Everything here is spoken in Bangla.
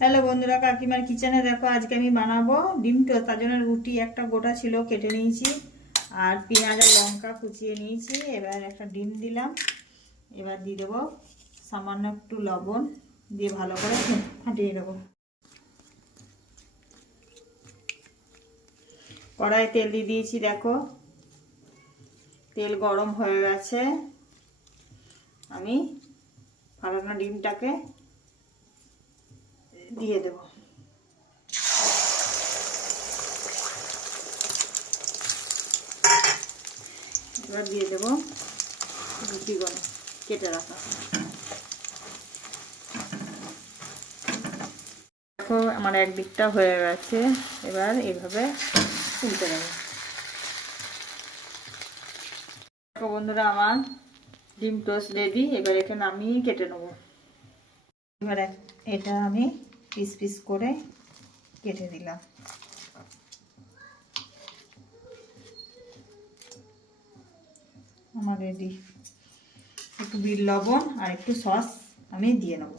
হ্যালো বন্ধুরা, কাকিমার কিচেনে দেখো আজকে আমি বানাবো ডিম টোস্ট। তার জন্য রুটি একটা গোটা ছিল কেটে নিয়েছি, আর পেঁয়াজ আর লঙ্কা কুচিয়ে নিয়েছি। এবার একটা ডিম দিলাম, এবার দিয়ে দেবো সামান্য একটু লবণ দিয়ে ভালো করে ফাটিয়ে দেবো। কড়াই তেল দিয়ে দিয়েছি, দেখো তেল গরম হয়ে গেছে। আমি ফাটানো ডিমটাকে দিয়ে দেবো। এবার দিয়ে দেবো রুটিগুলো কেটে রাখা। দেখো আমার একদিকটা হয়ে গেছে, এবার এইভাবে উল্টে দেবো। দেখো বন্ধুরা, আমার ডিম টোস্ট রেডি। এবার এটা নামিয়ে কেটে নেবো। এবার এটা আমি পিস পিস করে কেটে দিলাম। আমার রেডি। একটু বিট লবণ আর একটু সস আমি দিয়ে নেবো।